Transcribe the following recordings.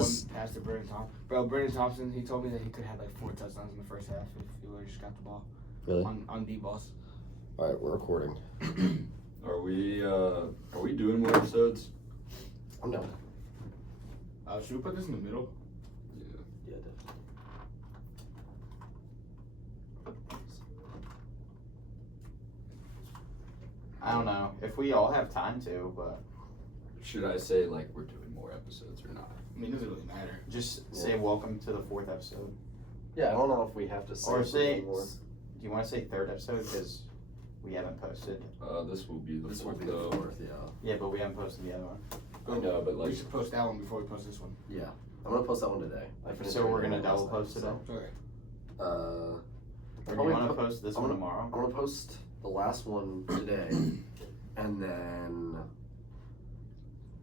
one pass to Brendan Thompson. Bro, Brendan Thompson, he told me that he could have like 4 touchdowns in the first half if he would have just got the ball. Really? On deep balls. All right, we're recording. Are we doing more episodes? I'm down. Should we put this in the middle? Yeah, definitely. I don't know if we all have time to, but Should I say like we're doing more episodes or not? I mean, it doesn't really matter. just say welcome to the 4th episode. Yeah, I don't know if we have to say Or say, something more. do you want to say 3rd episode because we haven't posted? This will be the This will fourth be the though. 4th, yeah. Yeah, but we haven't posted the other one. I know, but We like should post that one before we post this one. Yeah. I'm gonna post that one today. I finished So we're reading gonna it last double night, post today? so, Okay. Or do you Probably want to po- post this I'm one gonna- tomorrow? I'm gonna post the last one today, and then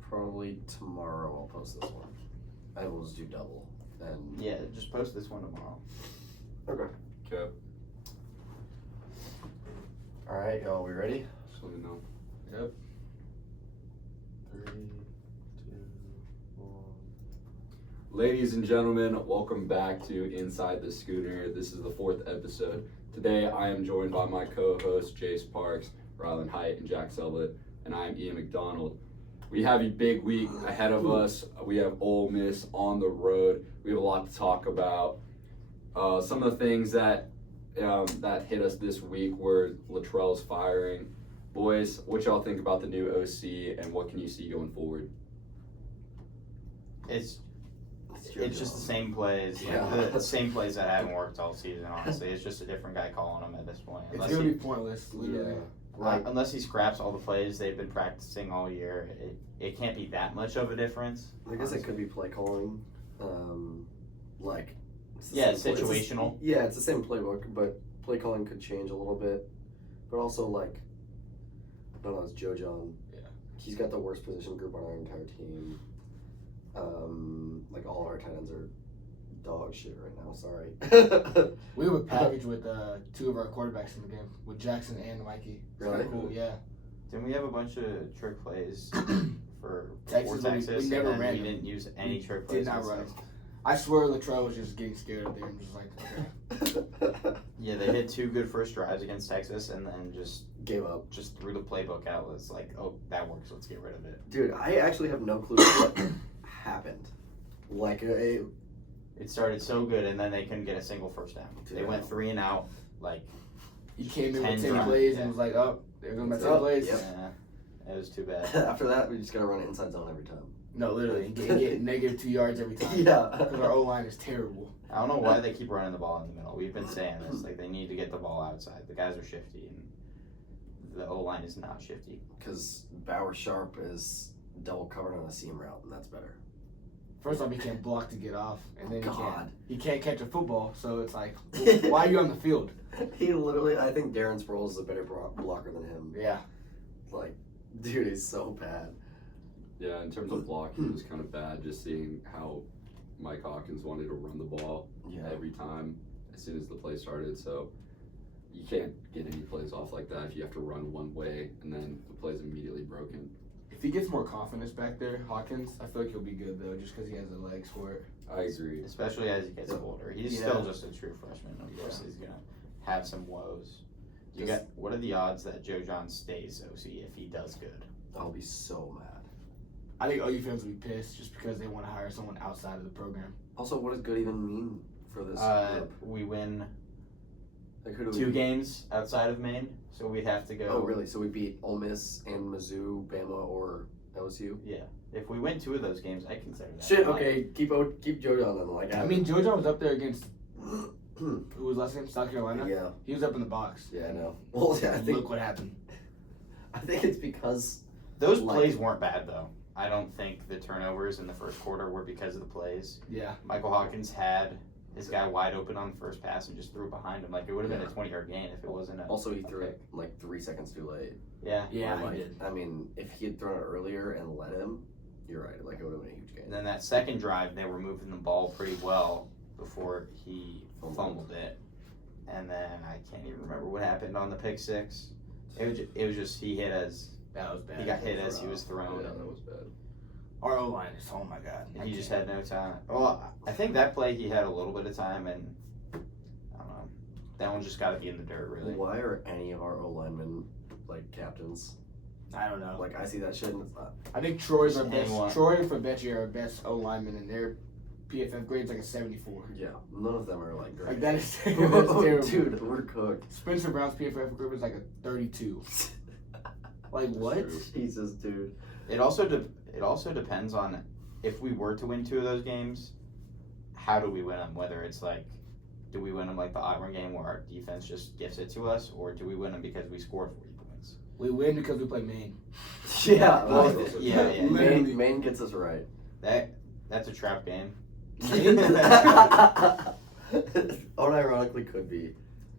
probably tomorrow I'll post this one. I will just do double. And Yeah, just post this one tomorrow. okay. okay. All right, y'all. We ready? Just let me know. Yep. 3, 2, 1. Ladies and gentlemen, welcome back to Inside the Schooner. This is the 4th episode. Today I am joined by my co-hosts Jace Parks, Rylan Height, and Jack Selvett, and I am Ian McDonald. We have a big week ahead of us. We have Ole Miss on the road. We have a lot to talk about. Some of the things that hit us this week were Latrell's firing. Boys, what y'all think about the new OC, and what can you see going forward? It's just the same plays, Yeah. the same plays that haven't worked all season. Honestly, it's just a different guy calling them at this point. It's Unless gonna he, be pointless, literally. Like, unless he scraps all the plays they've been practicing all year, it can't be that much of a difference. I guess it could be play calling. Like, it's the Yeah, same play- it's the- situational. yeah, it's the same playbook, but play calling could change a little bit. But also, like, I don't know, it's Joe John. Yeah. He's got the worst position group on our entire team. Like, all of our tight ends are dog shit right now, sorry. We have a package with 2 of our quarterbacks in the game, with Jackson and Mikey. It's Really? kinda cool, yeah. Didn't we have a bunch of trick plays for Texas, Texas we never and then ran we them. didn't use any We trick plays? Did not against run them? it. I swear Latrell was just getting scared up there and just like, okay. Yeah, they hit 2 good first drives against Texas and then just Gave up. threw the playbook out. It's like, oh, that works. Let's get rid of it. Dude, I actually have no clue what happened. Like, It started so good and then they couldn't get a single first down. They Yeah. went 3 and out. Like, He came in 10 with 10 drives, plays yeah. and was like, oh, there goes my It's 10 up. plays. Yep. yeah, it was too bad. after that, we just gotta run it inside zone every time. No, literally, and get negative 2 yards every time. Yeah. Because our O-line is terrible. I don't know why they keep running the ball in the middle. We've been saying this. Like, they need to get the ball outside. The guys are shifty and the O-line is not shifty. Because Bauer Sharp is double covered on a seam route, and that's better. First off, he can't block to get off, and then God. he can't catch a football, so it's like, why are you on the field? He literally, I think Darren Sproles is a better blocker than him. Yeah. Like, dude, he's so bad. Yeah, in terms of blocking, it was kind of bad just seeing how Mike Hawkins wanted to run the ball every time as soon as the play started. So you can't get any plays off like that if you have to run one way and then the play's immediately broken. If he gets more confidence back there, Hawkins, I feel like he'll be good, though, just because he has the legs for it. I agree. Especially as he gets older. He's still just a true freshman. Of course, he's going to have some woes. What are the odds that Joe John stays OC if he does good? I'll be so mad. I think OU fans will be pissed just because they want to hire someone outside of the program. Also, what does good even mean for this group? We win Like, who do 2 we games outside of Maine, so we'd have to go. Oh, really? So we beat Ole Miss and Mizzou, Bama, or LSU? Yeah. If we win 2 of those games, I consider that. Shit, okay, keep Joe John then. Like, I mean, JoJo was up there against, who was last name? South Carolina? yeah, He was up in the box. I know. Well, yeah, And look what happened. I think it's because Those like- plays weren't bad, though. I don't think the turnovers in the first quarter were because of the plays. Yeah. Michael Hawkins had his guy wide open on the first pass and just threw it behind him. Like, it would have been a 20-yard gain if it wasn't a also he threw pick. it like 3 seconds too late. Yeah. Yeah, Or, like, he did. I mean, if he had thrown it earlier and let him, you're right. Like, it would have been a huge And game. then that second drive, they were moving the ball pretty well before he fumbled it. And then I can't even remember what happened on the pick 6. It was just he hit us. That was bad. He got hit as he was thrown. Yeah, that was bad. Our O-line is, oh my God. And he just had no time. Well, I think that play he had a little bit of time, and I don't know. That one just got to be in the dirt, really. Why are any of our O linemen like captains? I don't know. Like I see that shit and it's not. I think Troy's our Just best. anyone. Troy and Fabecci are our best O-linemen, and their PFF grade's like a 74. Yeah, none of them are like great. Like, that is that's terrible. Dude, we're cooked. Spencer Brown's PFF group is like a 32. Like, what? True. Jesus, dude. It also depends on if we were to win 2 of those games, how do we win them? Whether it's like, do we win them like the Auburn game where our defense just gifts it to us, or do we win them because we scored 40 points? We win because we play Maine. Yeah, Well, like, yeah. Literally. Maine gets us right. That's a trap game. Unironically could be.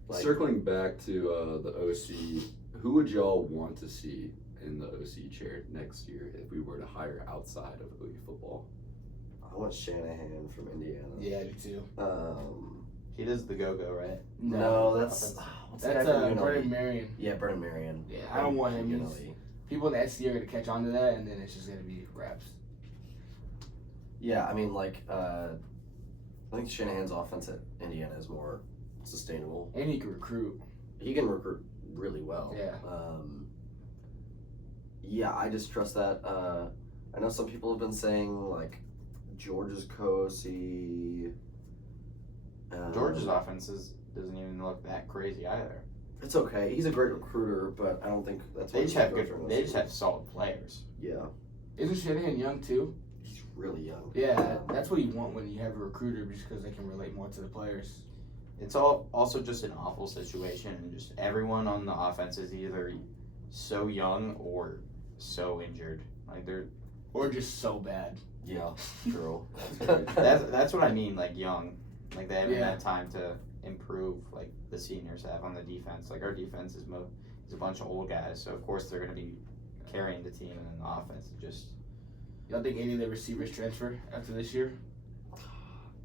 Like, Circling back to the OC, who would y'all want to see in the OC chair next year if we were to hire outside of OU football? I want Shanahan from Indiana. Yeah, I do too. He does the go-go, right? No, that's what's the guy That's from UNLV? Brennan Marion. Yeah, Brennan Marion. Yeah, I don't want him. UNLV. People in the SC are going to catch on to that, and then it's just going to be raps. Yeah, I mean, like, I think Shanahan's offense at Indiana is more sustainable. And he can recruit. He can recruit really well. Yeah. Yeah, I just trust that. I know some people have been saying, like, Georgia's co-OC. Georgia's offense doesn't even look that crazy either. It's okay. He's a great recruiter, but I don't think that's They what just he's have going good. for They this just year. have solid players. Yeah, Isn't Shanahan young too? he's really young. Yeah, that's what you want when you have a recruiter, just because they can relate more to the players. It's also just an awful situation, and just everyone on the offense is either so young or so injured. Like they're Or just so bad. Yeah, true. that's what I mean. Like young, like they haven't Yeah. had time to improve like the seniors have on the defense. Like our defense is a bunch of old guys, so of course they're going to be carrying the team, and then the offense is just. Y'all think any of the receivers transfer after this year?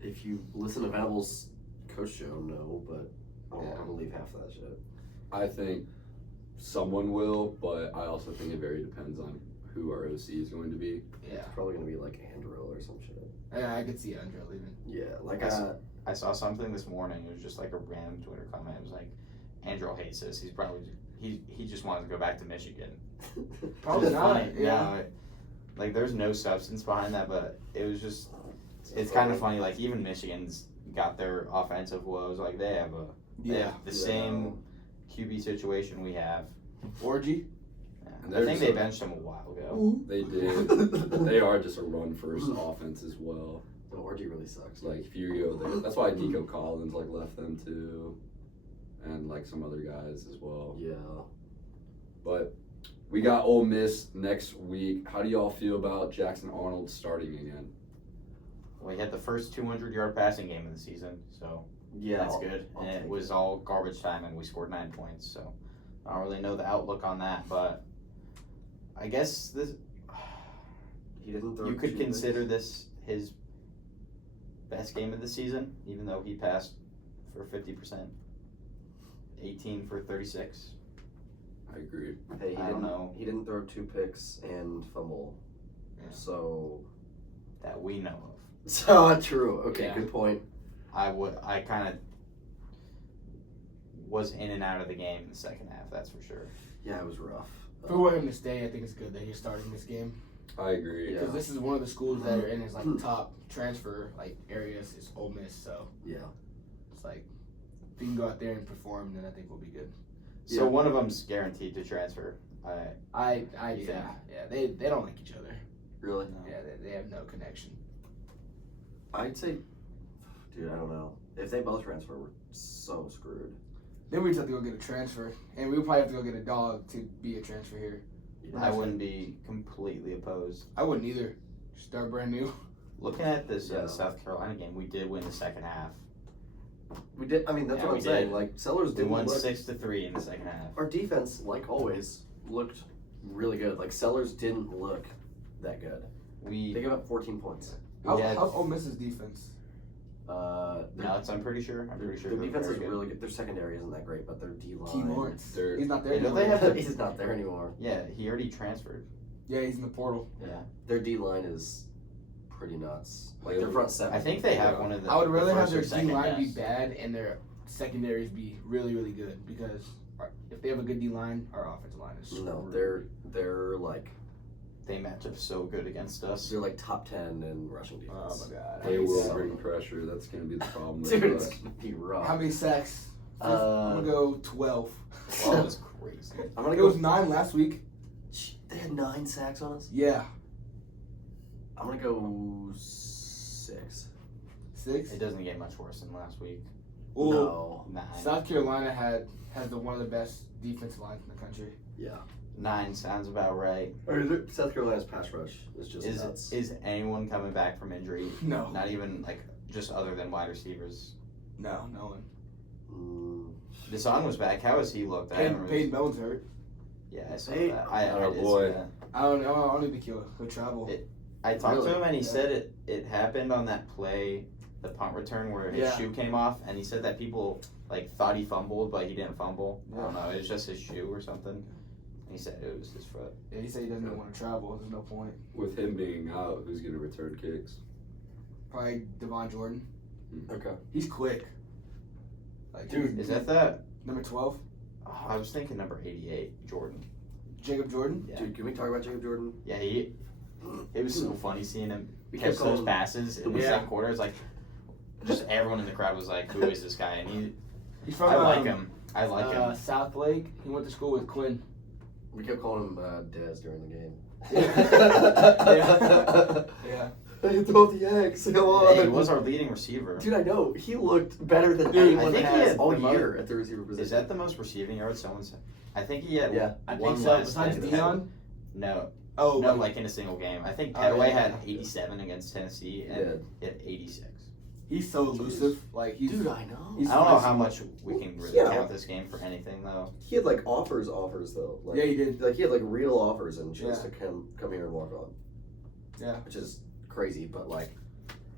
If you listen to Venables' coach show, no, but I don't Yeah. believe half of that shit. I think someone will, but I also think it very depends on who our OC is going to be. Yeah. It's probably gonna be like Andrew or some shit. I could see Andre leaving. Yeah, like I saw something this morning. It was just like a random Twitter comment. It was like, Andrew hates this. He's probably he just wants to go back to Michigan. Probably It's not. funny. Yeah. No, like there's no substance behind that, but it was just it's kind of funny. Like even Michigan's got their offensive woes. Like they have the same QB situation we have. Orgy. And I think there's they a- benched him a while ago. They did. They are just a run first offense as well. The orgy really sucks. Like if you go there, that's why Nico Collins like left them too, and like some other guys as well. Yeah. But we got Ole Miss next week. How do y'all feel about Jackson Arnold starting again? Well, he had the first 200-yard passing game of the season, so Yeah, that's good. I'll And it take was all garbage time, and we scored 9 points. So I don't really know the outlook on that, but I guess this He didn't throw you could two consider picks. this his best game of the season, even though he passed for 50%, 18 for 36. I agree. Hey, I don't know. He didn't throw 2 picks and fumble. Yeah. So. That we know of. So true. Okay, Yeah. good point. I kind of was in and out of the game in the second half. That's for sure. Yeah, it was rough. If we want him to stay, I think it's good that he's starting this game. I agree. Yeah. Because this is one of the schools that are in his like top transfer like areas is Ole Miss, so Yeah. it's like if he can go out there and perform, then I think we'll be good. So Yeah. one of them's guaranteed to transfer. I You yeah, they don't like each other. Really? Yeah, they have no connection. I'd say, dude, I don't know. If they both transfer, we're so screwed. Then we just have to go get a transfer, and we probably have to go get a dog to be a transfer here. I wouldn't be completely opposed. I wouldn't either. Start brand new. Looking at this Yeah. South Carolina game, we did win the second half. We did. I mean, that's Yeah, what we I'm saying. did. Like Sellers We didn't won look. 6-3 in the second half. Our defense, like always, looked really good. Like Sellers didn't look that good. They We gave up 14 points. How's had Ole Miss's defense? nuts. I'm pretty sure. I'm pretty sure Their they're defense very is good. really good. Their secondary isn't that great, but their D line. T. Lawrence. They're- He's not there Hey, don't anymore. they have the- He's not there anymore. Yeah, he already transferred. Yeah, he's in the portal. Their D line is pretty nuts. Like their front seven. I think they have one of the. I would rather the have first their or D second line be best. bad and their secondaries be really, really good because if they have a good D line, our offensive line is screwed. No, they're like They match up so good against us. they're like top 10 in rushing defense. Oh my god. They How will many bring pressure. That's going to be the problem with Dude, us. it's gonna be rough. How many sacks? I'm gonna go 12. Well, was crazy. I'm gonna It go. was 9 last week. They had 9 sacks on us. Yeah. I'm gonna go 6. 6. It doesn't get much worse than last week. Ooh. No. 9. South Carolina has one of the best defensive lines in the country. Yeah. 9 sounds about right. South Carolina's pass rush is just nuts. Is anyone coming back from injury? No. Not even like just other than wide receivers. No one. Deshaun was back. How has he looked? Peyton Bowen's hurt. Yeah, I saw Hey, that. I oh, did boy. see that. I don't think he'll travel. I talked Really? to him and he Yeah. said it happened on that play, the punt return where his Yeah. shoe came off, and he said that people like thought he fumbled, but he didn't fumble. I don't know. It was just his shoe or something. He said it was his foot. Yeah, he said he doesn't want to travel. There's no point. With him being out, who's going to return kicks? Probably Devon Jordan. Okay. He's quick. Like, Dude, Is that the? number 12, Oh, I was thinking number 88, Jordan. Jacob Jordan. Yeah. Dude, can we talk about Jacob Jordan? Yeah, it was so funny seeing him We catch kept calling those him- passes in the Yeah. second quarter. It's like just everyone in the crowd was like, "Who is this guy?" And He's from I like him. I like him. South Lake. He went to school with Quinn. We kept calling him Dez during the game. Yeah. Throw the X. Come on. Hey, he was our leading receiver. Dude, I know. He looked better than Dude, anyone I think he has had all the mo- year at the receiver position. Is that the most receiving yards someone said? I think he had Yeah. I one think so. less Besides than Dion. No, Oh, no, like in a single game. I think Oh, Petaway yeah. had 87 against Tennessee and he had 86. he's so elusive. Like he's. Dude, I know. He's I don't know fast. how much we can really Yeah. count this game for anything though. He had like offers though. Like, Yeah, he did. Like he had like real offers and chose Yeah. to come here and walk on. Yeah. Which is crazy, but like,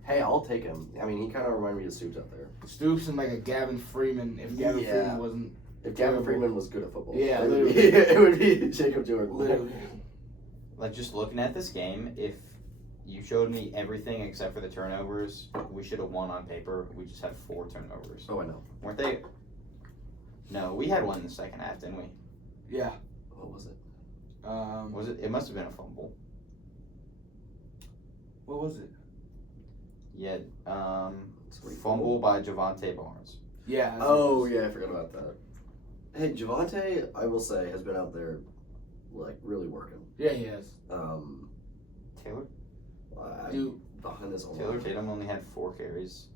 hey, I'll take him. I mean, he kind of reminded me of Stoops out there. Stoops and like a Gavin Freeman. If Gavin Yeah. Freeman wasn't If Gavin Freeman was good at football, Yeah, it would be, literally. it would be Jacob Jordan. literally. Like just looking at this game, if you showed me everything except for the turnovers, we should have won on paper. We just had 4 turnovers. Oh, I know. Weren't they? No, we had one in the second half, didn't we? Yeah. What was it? Was it? It must have been a fumble. What was it? Yeah. Somebody Fumble by Javante Barnes. Yeah. that's Oh what it was. yeah, I forgot about that. Hey, Javante, I will say, has been out there, like really working. Yeah, he has. Taylor. Dude, behind this all Taylor Tatum only had 4 carries,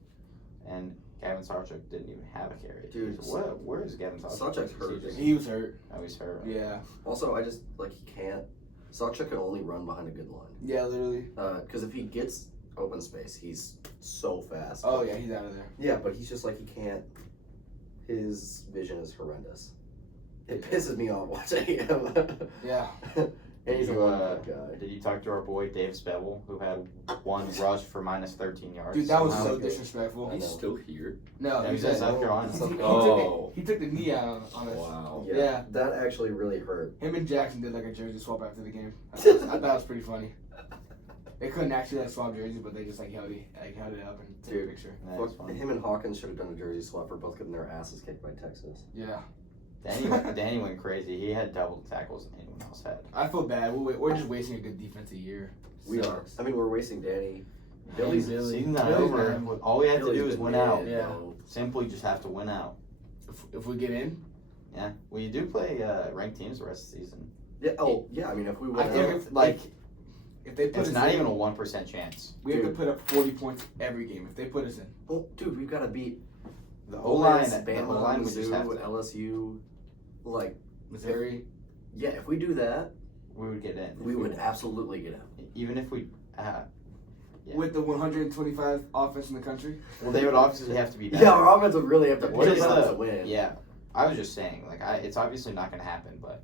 and Gavin Sarchuk didn't even have a carry. Dude, So where is Gavin Sarchuk? Sarchuk's hurt. he was hurt. Oh, he's hurt. Yeah. Also, I just like he can't. Sawchuk can only run behind a good line. Yeah, literally. Because if he gets open space, he's so fast. Oh yeah, he's out of there. Yeah, but he's just like he can't. His vision is horrendous. It pisses me off watching him. Yeah. And he's a You, one guy. Did you talk to our boy Dave Spebble, who had 1 rush for minus 13 yards? Dude, that was somehow? so disrespectful. He's still here. No, No, he's at at South Carolina. He took the knee out on us. Wow. Yeah. That actually really hurt. Him and Jackson did like a jersey swap after the game. I thought it was pretty funny. They couldn't actually like swap jerseys, but they just like held it up and took a Dude. picture. Yeah, it's funny. Him and Hawkins should have done a jersey swap for both getting their asses kicked by Texas. Yeah. Danny went crazy. He had double tackles than anyone else had. I feel bad. We're just wasting a good defensive year. We are. Sucks. I mean, we're wasting Danny. Billy's Season's not Billy's over. not. All we have to Billy's do is been win mid, out. Yeah. though. Simply just have to win out. If we get in, Yeah. Well, you do play ranked teams the rest of the season. Yeah. Oh, yeah. I mean, if we win I think out, if, Like, if they put it's us not in, even a 1% chance. we have to Dude. put up 40 points every game. If they put us in, oh, dude, we've got to beat The Ole O-line, Miss, the Bama, O-line, we just have Mizzou, to. LSU. Like, Missouri. yeah, if we do that, We would get in. we would absolutely get out. Even if we. Yeah. With the 125 offense in the country. Well, they would obviously have to be better. Yeah, our offense would really have to What pick is us the- to win. Yeah. I was just saying, like, it's obviously not going to happen, but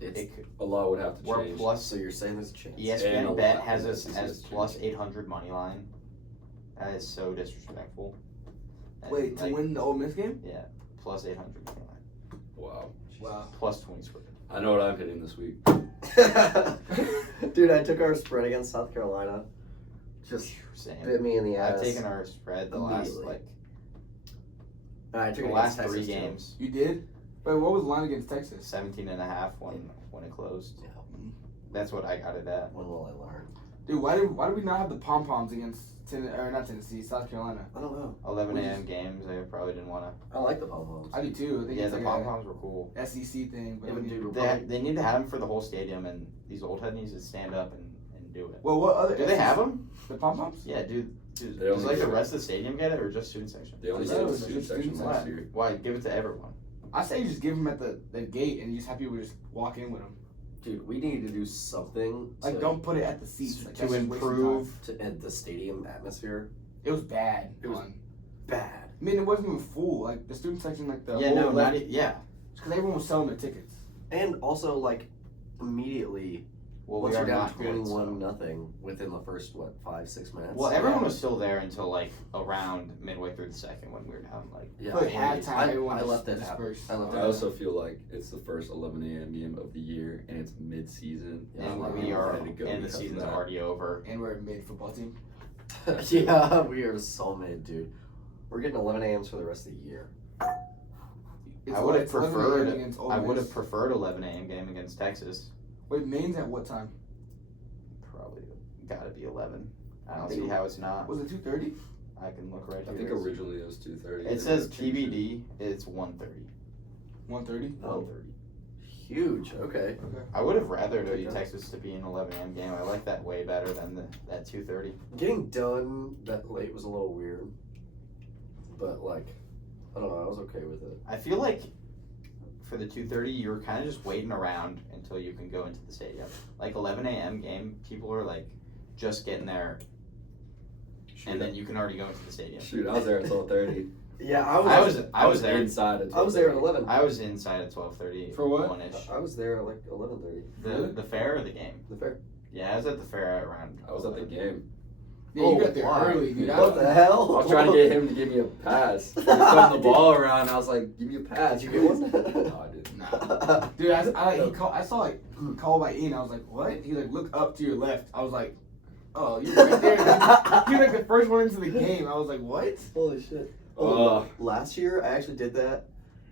It's, it could. A lot would have to We're change. plus. so you're saying there's a chance? And a ESPN bet lot. has us This as is plus 800 money line. That is so disrespectful. And, Wait, to like, win the Ole Miss game? Yeah, plus 800 money line. Wow. Wow. Plus 20 squared. I know what I'm hitting this week. Dude, I took our spread against South Carolina. Just Same. bit me in the ass. I've taken our spread the last Immediately. the I took it last against 3 Texas, too. games. You did? Wait, what was the line against Texas? 17.5 when it closed. Yeah. That's what I got it at. When will I learn? Dude, why did we not have the pom poms against not Tennessee, South Carolina? I don't know. 11 We a.m. games. They probably didn't want to. I like the pom-poms. I do too. I think Yeah, it's the like pom poms were cool. a SEC thing. But Yeah, I but mean, dude, They need to have them for the whole stadium, and these old head needs to stand up and do it. well, what other? Do they have them? The pom poms? Yeah, dude. They Does only like the give rest of the stadium get it, or just student section? They only No, did it the was student just section student last section. year. Why? Give it to everyone. I say you just give them at the gate and you just have people just walk in with them. Dude, we need to do something Like, to, don't put it at the seats. Like, To that's just wasting improve. time. to end the stadium atmosphere. It was bad. It was- man. Bad. I mean, it wasn't even full. Like the student section, like the Yeah, whole no, left, not yeah. because everyone was selling their tickets. And also, like, immediately, Well, once we you're are down not good. 21-0 within the first, 5-6 minutes? Well, everyone was still there until like around midway through the second when we were down like. yeah, But I- halftime, everyone I just left it happen. dispersed. I left I it also feel like it's the first 11 a.m. game of the year, and it's mid-season. Yeah, And I'm we are, ready to go and the because of season's that. already over. And we're a mid football team. Yeah, we are so mid, dude. We're getting 11 a.m.s for the rest of the year. It's I would have it's 11 preferred. a.m. against Ole I would Miss. have preferred 11 a.m. game against Texas. Wait, Maine's at what time? Probably got to be 11. I don't see how it's not. Was it 2:30? I can look right I here. think originally it was 2:30. It says TBD. It's 1:30. 1:30? Oh. 1:30. Huge. Okay. Okay. I would have rather Okay. Texas to be an 11 a.m. game. I like that way better than that 2:30. Getting done that late was a little weird, but like, I don't know. I was okay with it. I feel like for the 2:30, you're kind of just waiting around until you can go into the stadium. Like 11 a.m. game, people are like just getting there, and then you can already go into the stadium. Shoot, I was there at 12:30. Yeah, I was there. inside at 12:30. I was there at 11. I was inside at 12:30. For what? 1-ish. I was there at like 11:30. The fair or the game? The fair. Yeah, I was at the fair at around. I was at the game. Yeah, you got there why? early, dude. What the hell? I was trying to get him to give me a pass. He was throwing the ball around. I was like, "Give me a pass." Did you get one? No, I didn't. Nah. Dude, I saw like called by Ian. I was like, what? He's like, look up to your left. I was like, oh, you're right there. He was like the first one into the game. I was like, what? Holy shit. Ugh. Last year, I actually did that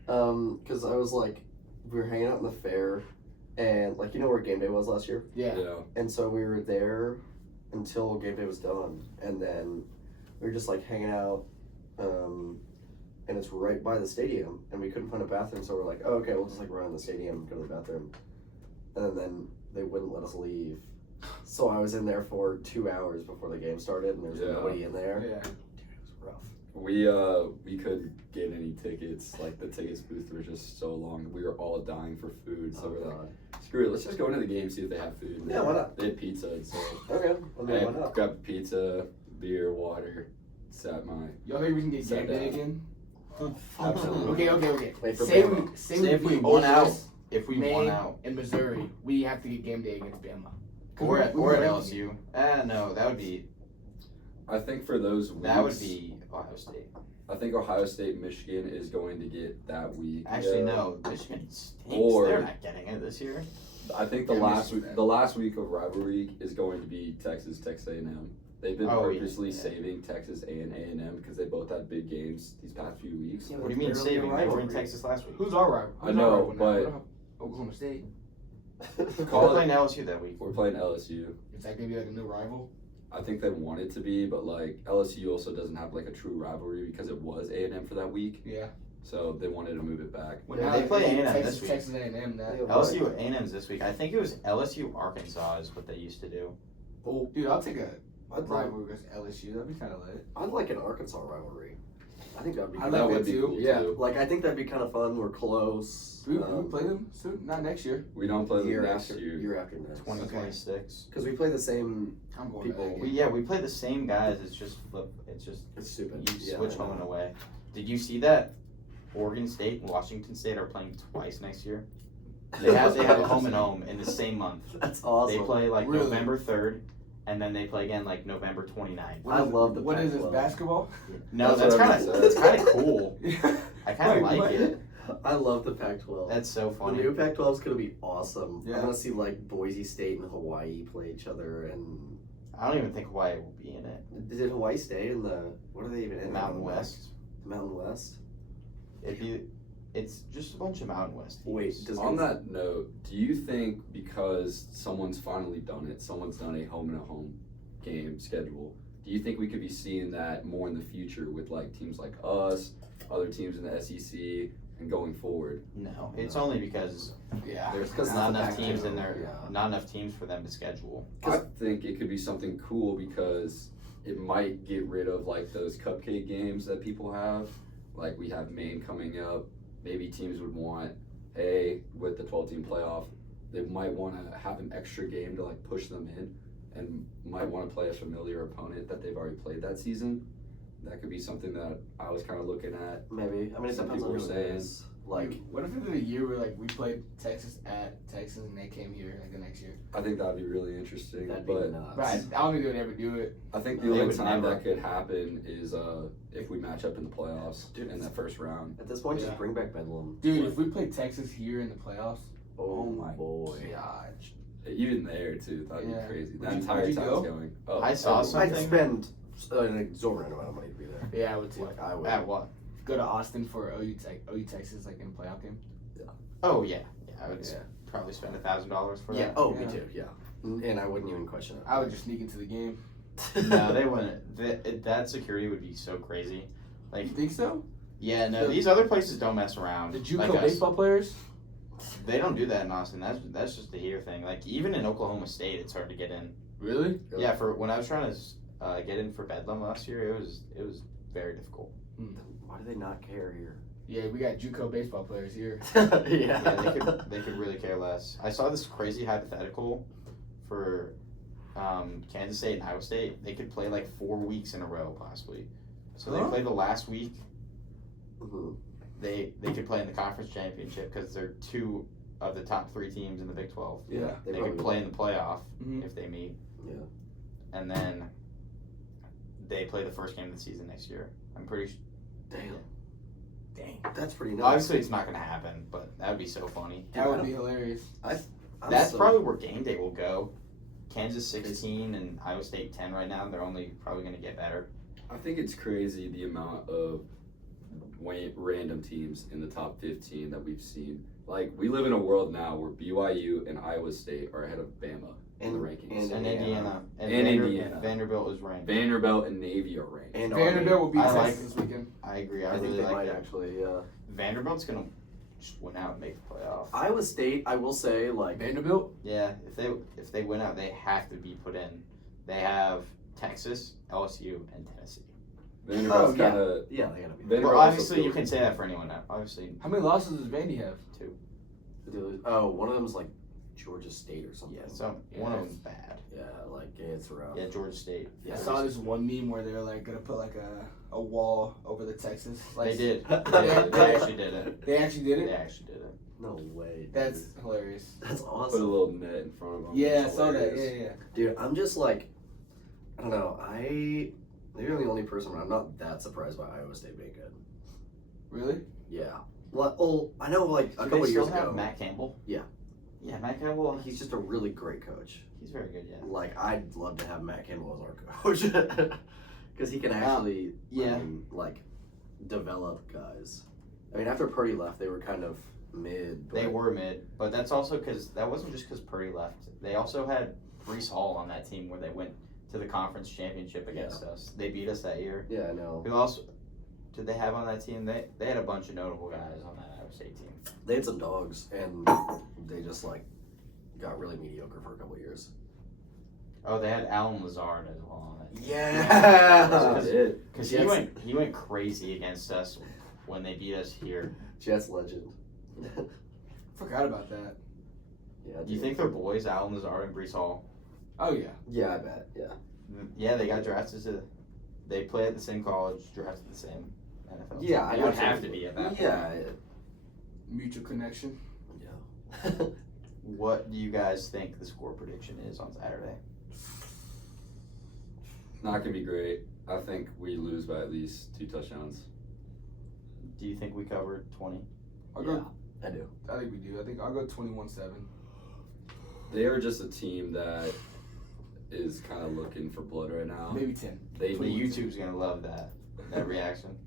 because I was like, we were hanging out in the fair, and like, you know where game day was last year? Yeah. Yeah. And so we were there until game day was done, and then we were just like hanging out, and it's right by the stadium, and we couldn't find a bathroom, so we're like, oh, okay, we'll just like run in the stadium, go to the bathroom, and then they wouldn't let us leave, so I was in there for 2 hours before the game started, and there was Yeah. nobody in there. Yeah. Dude, it was rough. We couldn't get any tickets. Like the tickets booth were just so long. We were all dying for food, so Oh, we're like, God. screw it. Let's just go into the game, see if they have food. Yeah, why not? They had pizza, so Okay, I mean, why I not? grabbed pizza, beer, water, sat my. Y'all think we can get Sat game day down. again? Absolutely. Okay. Wait for Say Bama. say Say if we beat won Ole out, Miss, if we Maine, won out, in Missouri, we have to get game day against Bama. or at We were LSU. No, that would be I think for those weeks, Ohio State. I think Ohio State, Michigan is going to get that week. Actually, Yeah. no, Michigan stinks. Or- They're not getting it this year. I think the Yeah, last Michigan. the last week of rivalry is going to be Texas A&M. They've been Oh, yeah, purposely yeah. saving Texas and A&M because they both had big games these past few weeks. Yeah, What do you mean Barely a saving? They were in rivalry. Texas last week. Who's our rival? I Who's know, our rival now? but- What about Oklahoma State. They're Call it- playing LSU that week. We're playing LSU. Is that gonna be like a new rival? I think they want it to be, but like LSU also doesn't have like a true rivalry because it was A&M for that week, Yeah. so they wanted to move it back. Well, Yeah, now they that play it's A&M Texas, this week. Texas A&M. That. Yeah. LSU A&M's this week. I think it was LSU Arkansas is what they used to do. Oh, Dude, I'll take a I'd like, rivalry against LSU. That'd be kind of lit. I'd like an Arkansas rivalry. I think that'd be I good. like that that would be too. cool Yeah, too. like I think that'd be kind of fun. We're close. Do we play them soon? Not next year. We don't play them year next after year. year after next. 2026. Because we play the same. I'm going People- to that We game. we play the same guys. It's just It's stupid. you Yeah, switch I know. home and away. Did you see that Oregon State and Washington State are playing twice next year? They have a home and home in the same month. That's awesome. They play like Really? November 3rd, and then they play again like November 29th. What I is- love the What is this, Pac-12. basketball? No, That's that's what I kind was of gonna cool. I kind of Wait, like what? it. I love the Pac-12. That's so The funny. new Pac-12 is gonna be awesome. Yeah. I'm gonna see like Boise State and Hawaii play each other, and I don't even think Hawaii will be in it. did Hawaii stay in the? What are they even in? Mountain West. The Mountain West. It's just a bunch of Mountain West teams. Wait, does On that note, do you think because someone's finally done it, someone's done a home and a home game schedule, do you think we could be seeing that more in the future with like teams like us, other teams in the SEC, and going forward? No, it's only because Yeah. there's Because not it's the enough teams in Pac-12, there, yeah. not enough teams for them to schedule. I think it could be something cool because it might get rid of like those cupcake games that people have. Like we have Maine coming up. Maybe teams would want, with the 12-team playoff, they might want to have an extra game to like push them in, and might want to play a familiar opponent that they've already played that season. That could be something that I was kind of looking at. Maybe. I mean, it Some depends people on were who it saying, is. Like, what if it was a year where like we played Texas at Texas and they came here like the next year? I think that'd be really interesting. that'd be But nuts. But I don't think they would ever do it. I think the They only would time never. that could happen is if we match up in the playoffs Dude, in that first round. At this point, Yeah. just bring back Bedlam. Dude, if we played Texas here in the playoffs, Oh, my boy. gosh. Even there too, that'd Yeah. be crazy. Would That you- entire would you time's go? going. Oh, I saw everyone. I'd something. spend an exorbitant amount of money to be there. Yeah, I would too. Like, I would. At what? Go to Austin for OU Texas like in a playoff game. Oh yeah, I would Yeah. probably spend $1,000 for Yeah. that. Oh, Yeah. me too, yeah. And I wouldn't even question it. I would just sneak into the game. No, they wouldn't. That security would be so crazy. Like, You think so? yeah, no, The- these other places don't mess around. The JUCO like us. baseball players? They don't do that in Austin. That's just a here thing. Like even in Oklahoma State, it's hard to get in. Really? Really? Yeah, for when I was trying to get in for Bedlam last year, it was very difficult. Why do they not care here? Yeah, we got JUCO baseball players here. Yeah, yeah. they could really care less. I saw this crazy hypothetical for Kansas State and Iowa State. They could play like 4 weeks in a row possibly. So they Huh? play the last week. Mhm. They could play in the conference championship because they're two of the top 3 teams in the Big 12. Yeah. They could probably play in the playoff Mhm. if they meet. Yeah. And then they play the first game of the season next year. I'm pretty sure. Damn. Dang. That's pretty nuts. Obviously, it's not going to happen, but that would be so funny. That would be hilarious. I'm That's so- probably where game day will go. Kansas 16 and Iowa State 10 right now. They're only probably going to get better. I think it's crazy the amount of random teams in the top 15 that we've seen. Like, we live in a world now where BYU and Iowa State are ahead of Bama in the rankings. And Indiana. And Indiana. Vanderbilt is ranked. Vanderbilt and Navy are ranked. And Vanderbilt will beat I like- Texas this weekend. I agree. I, I think really they like might that. actually, yeah. Vanderbilt's going to just win out and make the playoff. Iowa State, I will say, like, Vanderbilt? Yeah, if they win out, they have to be put in. They have Texas, LSU, and Tennessee. Vanderbilt's yeah. kind of. yeah, they gotta be. Vanderbilt Well, also obviously, you feels- can say that for anyone now. Obviously, How many losses does Vandy have? Oh, one of them is like Georgia State or something. yeah. So one of them's bad. Yeah, like it's rough. Yeah, Georgia State. Yeah. I saw this one meme where they're like gonna put like a wall over the Texas. Like, They did. They They actually did it. They actually did They it? actually did it. No way. Dude. That's hilarious. That's Put a awesome. little net in front of them. Yeah, I It's saw that. hilarious. Yeah, yeah. Dude, I'm just like, I don't know. Maybe I'm the only person where I'm not that surprised by Iowa State being good. Really? Yeah. Well, I know like a Do couple they years still have ago. Matt Campbell? Yeah. Yeah, Matt Campbell. He's just a really great coach. He's very good. Yeah. Like, I'd love to have Matt Campbell as our coach. Because he can actually, yeah. I mean, like, develop guys. I mean, after Purdy left, they were kind of mid. They but- were mid, but that's also because that wasn't just because Purdy left. They also had Brees Hall on that team where they went to the conference championship against us. They beat us that year. Yeah, I know. Who else did they have on that team? They had a bunch of notable guys on that Iowa State team. They had some dogs, and they just, like, got really mediocre for a couple years. Oh, they had Alan Lazard as well on that team. Yeah! That's it. Because Jets- he went crazy against us when they beat us here. Jets legend. Forgot about that. Yeah, Do you dude. think they're boys, Alan Lazard and Brees Hall? Oh yeah. Yeah, I bet. Yeah. Yeah, they got drafted to. They play at the same college, drafted the same NFL. Yeah, team. I They know would what have you- to be at that Yeah. point. Mutual connection. Yeah. What do you guys think the score prediction is on Saturday? Not gonna be great. I think we lose by at least 2 touchdowns. Do you think we cover 20? I'll go. I do. I think we do. I think I'll go 21-7. They are just a team that is kind of looking for blood right now. Maybe 10. They The need, YouTube's gonna love that reaction.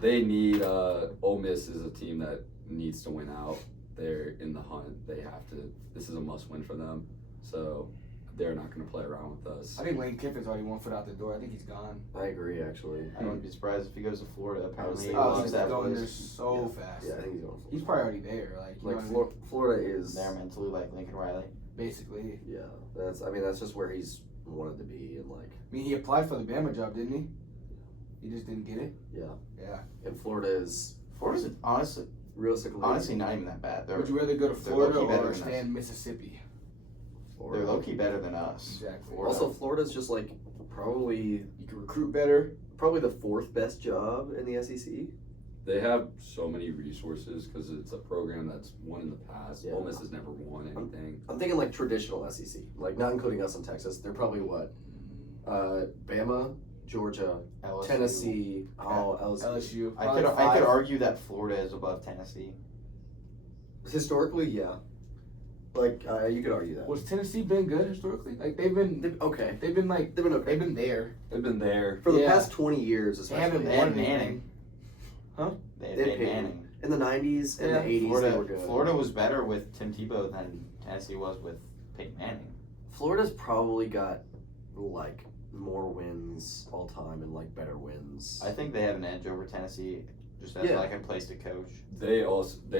they need Ole Miss is a team that needs to win out. They're in the hunt. They have to. This is a must win for them. So they're not going to play around with us. I think Lane Kiffin's already 1 foot out the door. I think he's gone. I agree, actually. I wouldn't be surprised if he goes to Florida. Apparently, he Oh, loves he's that going there place. so fast. Yeah, I think he's going. He's probably already there. Like, you know what I mean? Florida is. They're mentally like Lincoln Riley. Basically. Yeah, that's just where he's wanted to be, and like. I mean, he applied for the Bama job, didn't he? He just didn't get it. Yeah. Yeah. And Florida's Honestly realistically. not even that bad. Would you rather go to they're Florida low-key better or than stay us. in Mississippi? Florida. They're low key better than us. Exactly. Florida. Also, Florida's just like probably You can recruit better. the 4th best job in the SEC. They have so many resources because it's a program that's won in the past. Yeah. Ole Miss has never won anything. I'm thinking like traditional SEC, like not including us in Texas. They're probably what? Bama, Georgia, LSU. Tennessee, LSU. LSU. I Probably could 5. argue that Florida is above Tennessee. Historically, yeah. Like you could argue that. Was Tennessee been good historically? Like they've been Okay. They've been like They've been okay. they've been there. They've been there. For the Yeah. past 20 years, They especially. haven't They won had anything. Manning. They had They had Peyton Peyton. Manning. In the 90s and the 80s, Florida, they were good. Florida was better with Tim Tebow than Tennessee was with Peyton Manning. Florida's probably got like more wins all time and like better wins. I think they have an edge over Tennessee just as Yeah. like a place to coach. They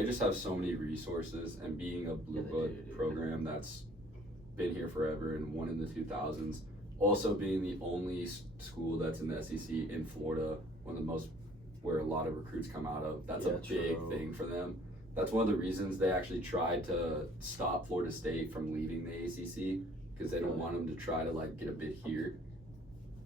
just have so many resources, and being a blue they blood do. program that's been here forever and won in the 2000s. Also being the only school that's in the SEC in Florida, one of the most where a lot of recruits come out of. That's Yeah, a big true. thing for them. That's one of the reasons they actually tried to stop Florida State from leaving the ACC because they don't Really? want them to try to like get a bid here.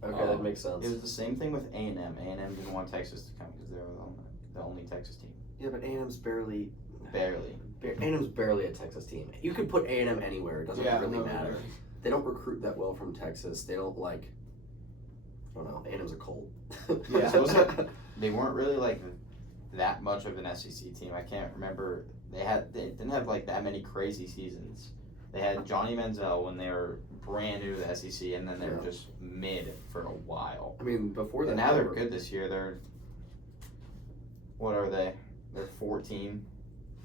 Okay, that makes sense. It was the same thing with A&M. A&M didn't want Texas to come because they were the only Texas team. Yeah, but A&M's barely. Barely. A&M's barely a Texas team. You could put A&M anywhere. It doesn't really no, matter. They don't recruit that well from Texas. They don't like. I don't know. A&M's a cult. Yeah. So was it- They weren't really like that much of an SEC team. I can't remember. They didn't have like that many crazy seasons. They had Johnny Manziel when they were brand new to the SEC, and then they were Yeah. just mid for a while. I mean, before that. And now they they're were- good this year. What are they? They're 14.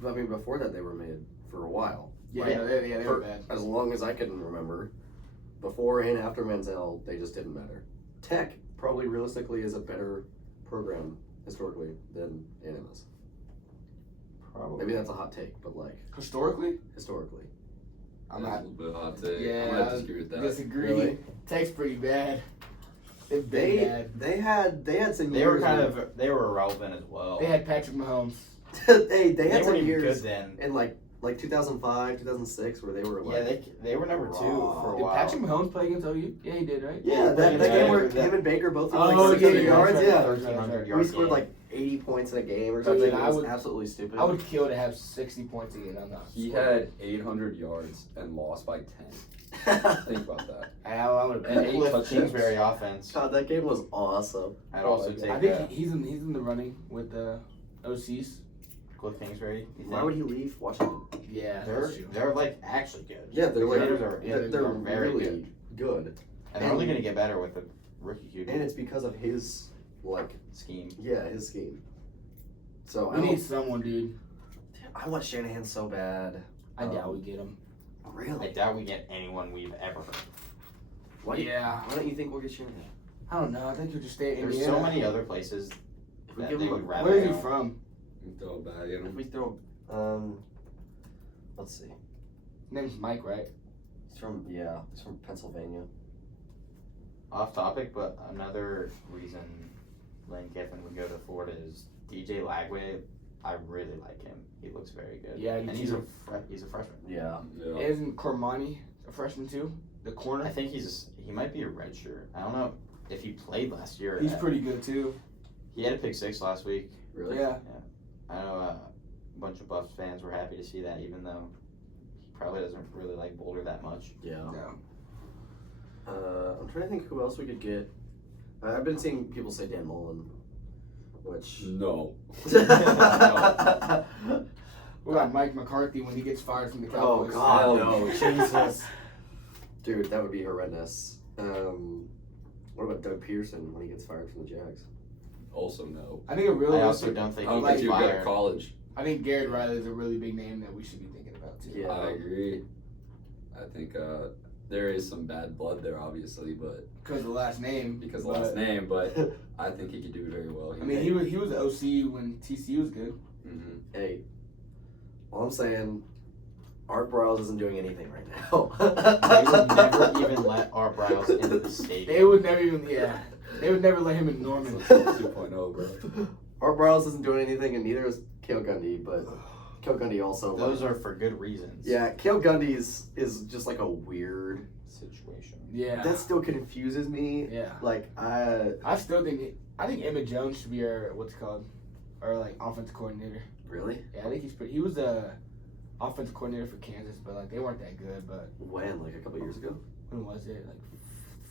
I mean, before that, they were made for a while. Yeah, Right. they were For bad. as long as I can remember. Before and after Manziel, they just didn't matter. Tech probably realistically is a better program historically than A&M is. Probably. Maybe that's a hot take, but like Historically, historically. I'm That's not. a little bit hot take. Yeah, I'm gonna disagree with that. Disagree. Really? Tech's pretty bad. They've been bad. They had some. They were years they were irrelevant as well. They had Patrick Mahomes. they had weren't some even years good then. in like 2005, 2006 where they were like. Yeah, they were number 2 for a Did while. Patrick Mahomes play against OU? Yeah, he did, right? Yeah, that Yeah, game where that- him and Baker both threw Oh, like yeah, 60 yeah, yards. that's Yeah, right. 1,300 we yards. scored like 80 points in a game or I something. mean, It I was would- absolutely stupid. I would kill to have 60 points again. I'm not. He scoring. had 800 yards and lost by 10. Think about that. I would have And been. 8 Cliff touchdowns. Kingsbury offense. God, that game was awesome. I'd Oh also my take I think he's in the running with the OCs. Cliff Kingsbury. You Why think? would he leave Washington? Yeah, They're that's true. they're like actually good. Yeah, they're like Commanders are- yeah, they're very really good. And they're only going to get better with the rookie QB And it's because of his like scheme. his scheme. So We need someone, dude. I want Shanahan so bad. I doubt we get him. I Really? doubt we get anyone we've ever heard. Why? Yeah. Why don't you think we'll get Shanahan? I don't know. I think he'll just stay at There's Indiana. so many other places If we that give they him, would rather Where is he go. from? Throw it back in if him. we throw, let's see. His name's Mike, right? He's from Pennsylvania. Off topic, but another reason Lane Kiffin would go to Florida is DJ Lagway. I really like him. He looks very good. Yeah, I do and he's too. he's a freshman. Yeah. Yeah. Isn't Cormani a freshman too? The I corner. think he might be a redshirt. I don't know if he played last year. He's pretty good too. He had a pick 6 last week. Really? Yeah. I know a bunch of Buffs fans were happy to see that, even though he probably doesn't really like Boulder that much. Yeah. No. I'm trying to think who else we could get. I've been seeing people say Dan Mullen. which No. We got Mike McCarthy when he gets fired from the Oh Cowboys. God, Hell no, no. Jesus, dude, that would be horrendous. What about Doug Pearson when he gets fired from the Jags? Also no. I think a I real. also don't think I don't he think gets you go to fired. college. I think Garrett Riley is a really big name that we should be thinking about too. Yeah. I agree. I think there is some bad blood there, obviously, but Because of the last name. because of the last name, but I think he could do very well. I mean, he was the OC when TCU was good. Mm-hmm. Hey, all I'm saying, Art Briles isn't doing anything right now. They would never even let Art Briles into the stadium. They would never even, they would never let him in Norman. 2.0, bro. Art Briles isn't doing anything, and neither is Cale Gundy, but Cale Gundy also. Those are for good reasons. Yeah, Cale Gundy is just like a weird Situation. Yeah. That still confuses me. Yeah. Like I still think I think Emmett Jones should be our our like offensive coordinator. really? Yeah, I think he was the offensive coordinator for Kansas, but like they weren't that good. But When? Like a couple years ago? when was it? Like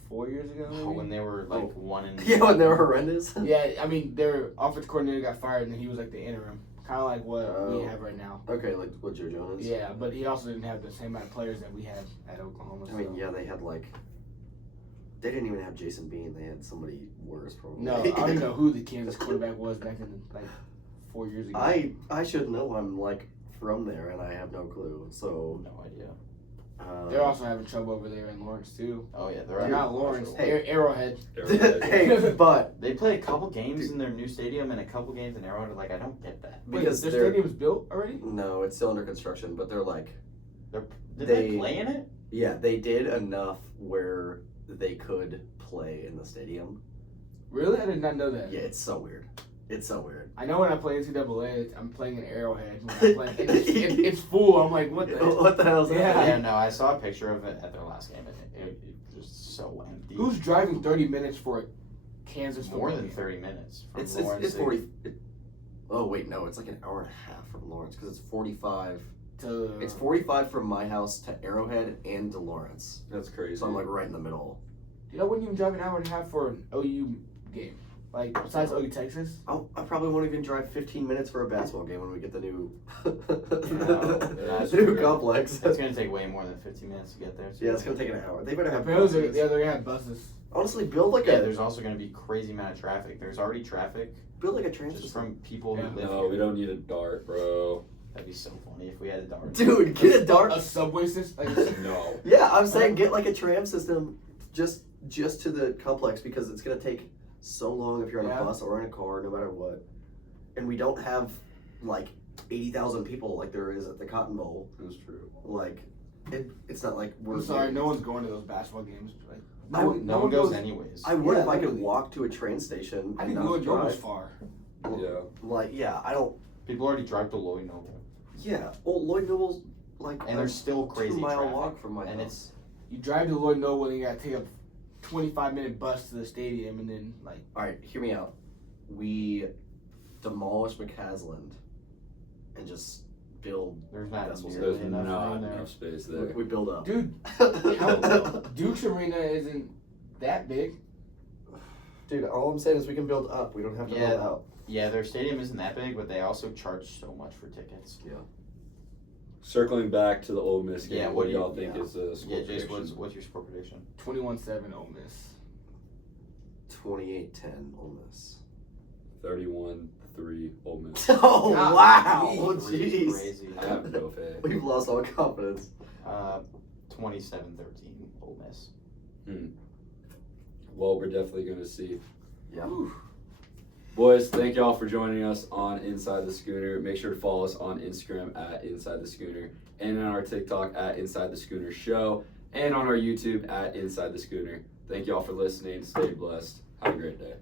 4 years ago. Oh, Maybe? when they were like 1 Yeah, when they were horrendous. Yeah, I mean their offensive coordinator got fired, and then he was like the interim, kind of like what we Oh. have right now. Okay, like what Joe Jonas. Yeah, but he also didn't have the same amount of players that we had at Oklahoma. I mean, so. yeah, they had like. They didn't even have Jason Bean. They had somebody worse, probably. No, I don't even know who the Kansas quarterback was back in like 4 years ago. I should know. I'm like from there, and I have no clue. So. No idea. They're also having trouble over there in Lawrence too. Oh yeah, They're not Lawrence. Hey. Arrowhead. Hey, but They play a couple games in their new stadium and a couple games in Arrowhead. Like I don't get that. because Wait, their they're stadium's built already? no, it's still under construction. But they're like, Did they They- play in it? yeah, they did enough where they could play in the stadium. Really? I did not know that. Yeah, it's so weird. It's so weird. I know when I play NCAA, I'm playing in Arrowhead. When I play, and it's full. I'm like, what the? What the hell is Yeah. that? Yeah, no, I saw a picture of it at their last game and it was so empty. Who's driving 30 minutes for a Kansas more football than game? 30 minutes from It's Lawrence? 40. Oh wait, no, it's like an hour and a half from Lawrence because it's 45. To It's 45 from my house to Arrowhead and to Lawrence. That's crazy. So I'm like right in the middle. You know, I wouldn't even drive an hour and a half for an OU game. Like besides OU Texas. I probably won't even drive 15 minutes for a basketball game when we get the new, that's the new true. complex. It's gonna take way more than 15 minutes to get there. So Yeah, it's gonna take an hour. They better have Apparently, buses. they're gonna have buses. Honestly, build like yeah, a there's also gonna be crazy amount of traffic. There's already traffic train just system. from people Yeah. who live No, here. we don't need a dart, bro. That'd be so funny if we had a dart. Dude, get a dart. A subway system. No. Yeah, I'm saying get like a tram system just to the complex because it's gonna take so long if you're on Yeah. a bus or in a car, no matter what. And we don't have like 80,000 people like there is at the Cotton Bowl. That's true. Like, it's not like we're. I'm sorry, no one's going to those basketball games. Like, No one goes anyways. I would if I could literally. walk to a train station. I and think not Lloyd Noble's drive. far. Yeah. Like, yeah, I don't. People already drive to Lloyd Noble, Yeah, well, Lloyd Noble's like and there's still crazy 2-mile traffic. walk from my and house. You drive to Lloyd Noble and you gotta take a 25-minute bus to the stadium and then like. All right, hear me out. We demolish McCasland and just build. There's not That's what's- nearly There's enough not room there. enough space there. We build up. Dude, how, Duke's Arena isn't that big. Dude, all I'm saying is we can build up. We don't have to Yeah. build out. Yeah, their stadium isn't that big, but they also charge so much for tickets. Circling back to the Ole Miss game, Yeah, what what do do you- y'all think yeah. is the score Yeah, Jace, prediction? what's your score prediction? 21-7 Ole Miss. 28-10 Ole Miss. 31-3 Ole Miss. Oh, Ah, wow. Three is Jeez. crazy. I have no faith. We've lost all confidence. 27-13 Ole Miss. Well, we're definitely going to see. Yeah. Boys, thank y'all for joining us on Inside the Schooner. Make sure to follow us on Instagram at Inside the Schooner and on our TikTok at Inside the Schooner Show and on our YouTube at Inside the Schooner. Thank y'all for listening. Stay blessed. Have a great day.